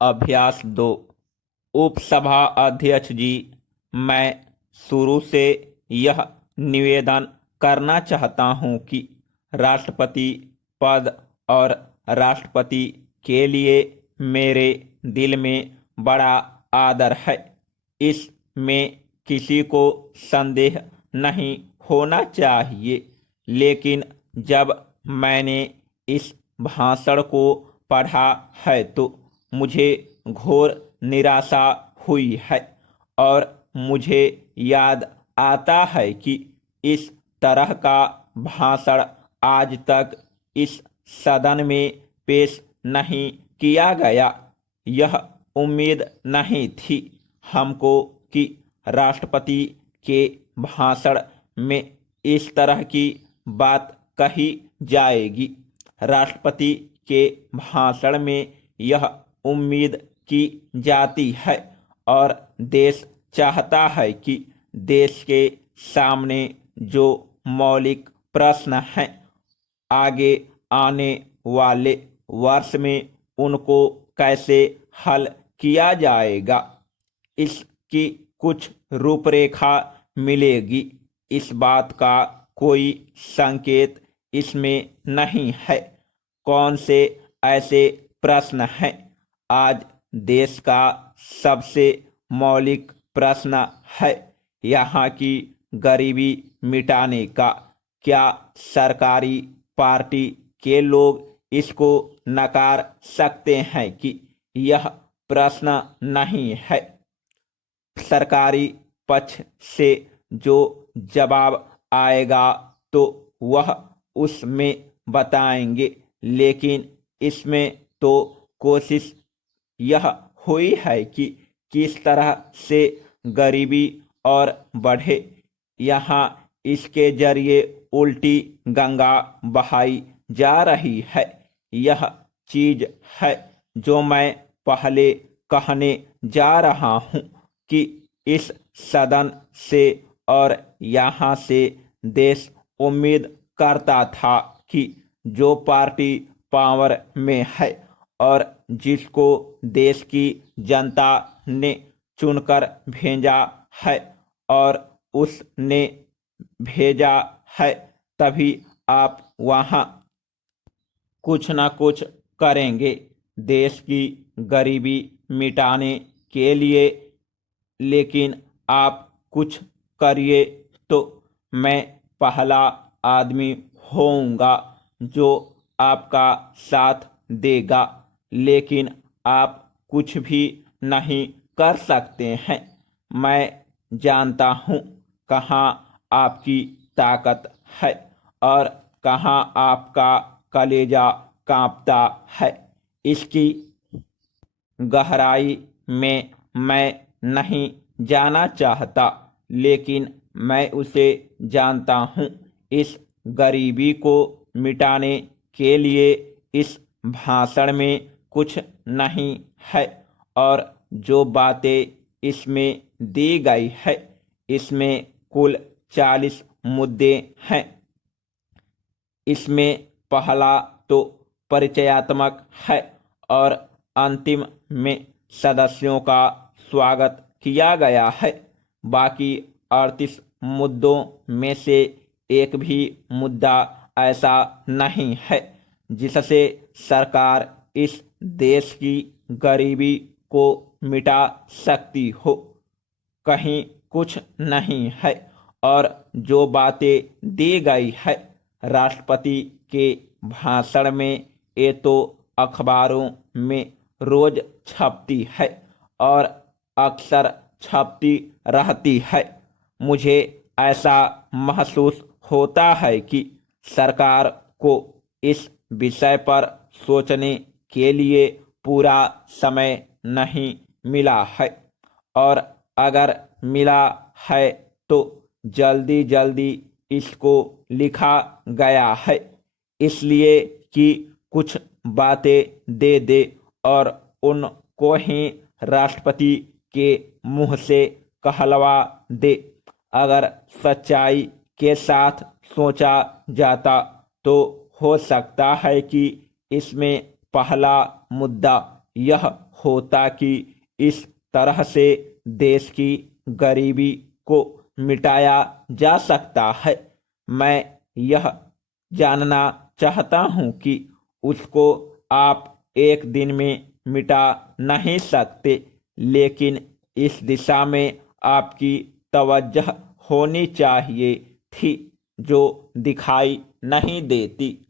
अभ्यास 2। उपसभा अध्यक्ष जी, मैं शुरू से यह निवेदन करना चाहता हूं कि राष्ट्रपति पद और राष्ट्रपति के लिए मेरे दिल में बड़ा आदर है। इसमें किसी को संदेह नहीं होना चाहिए। लेकिन जब मैंने इस भाषण को पढ़ा है तो मुझे घोर निराशा हुई है और मुझे याद आता है कि इस तरह का भाषण आज तक इस सदन में पेश नहीं किया गया। यह उम्मीद नहीं थी हमको कि राष्ट्रपति के भाषण में इस तरह की बात कही जाएगी। राष्ट्रपति के भाषण में यह उम्मीद की जाती है और देश चाहता है कि देश के सामने जो मौलिक प्रश्न हैं, आगे आने वाले वर्ष में उनको कैसे हल किया जाएगा, इसकी कुछ रूपरेखा मिलेगी। इस बात का कोई संकेत इसमें नहीं है। कौन से ऐसे प्रश्न हैं? आज देश का सबसे मौलिक प्रश्न है यहाँ की गरीबी मिटाने का। क्या सरकारी पार्टी के लोग इसको नकार सकते हैं कि यह प्रश्न नहीं है? सरकारी पक्ष से जो जवाब आएगा तो वह उसमें बताएंगे, लेकिन इसमें तो कोशिश यह हुई है कि किस तरह से गरीबी और बढ़े। यहाँ इसके जरिए उल्टी गंगा बहाई जा रही है। यह चीज है जो मैं पहले कहने जा रहा हूँ कि इस सदन से और यहाँ से देश उम्मीद करता था कि जो पार्टी पावर में है और जिसको देश की जनता ने चुनकर भेजा है और उसने भेजा है, तभी आप वहाँ कुछ ना कुछ करेंगे देश की गरीबी मिटाने के लिए। लेकिन आप कुछ करिए तो मैं पहला आदमी होऊंगा जो आपका साथ देगा। लेकिन आप कुछ भी नहीं कर सकते हैं। मैं जानता हूँ कहाँ आपकी ताकत है और कहाँ आपका कलेजा कांपता है। इसकी गहराई में मैं नहीं जाना चाहता, लेकिन मैं उसे जानता हूँ। इस गरीबी को मिटाने के लिए इस भाषण में कुछ नहीं है और जो बातें इसमें दी गई है, इसमें कुल 40 मुद्दे हैं। इसमें पहला तो परिचयात्मक है और अंतिम में सदस्यों का स्वागत किया गया है। बाकी 38 मुद्दों में से एक भी मुद्दा ऐसा नहीं है जिससे सरकार इस देश की गरीबी को मिटा सकती हो। कहीं कुछ नहीं है और जो बातें दी गई है राष्ट्रपति के भाषण में, ये तो अखबारों में रोज छपती है और अक्सर छपती रहती है। मुझे ऐसा महसूस होता है कि सरकार को इस विषय पर सोचने के लिए पूरा समय नहीं मिला है और अगर मिला है तो जल्दी जल्दी इसको लिखा गया है इसलिए कि कुछ बातें दे दे और उनको ही राष्ट्रपति के मुंह से कहलवा दे। अगर सच्चाई के साथ सोचा जाता तो हो सकता है कि इसमें पहला मुद्दा यह होता कि इस तरह से देश की गरीबी को मिटाया जा सकता है। मैं यह जानना चाहता हूँ कि उसको आप एक दिन में मिटा नहीं सकते, लेकिन इस दिशा में आपकी तवज्जो होनी चाहिए थी जो दिखाई नहीं देती।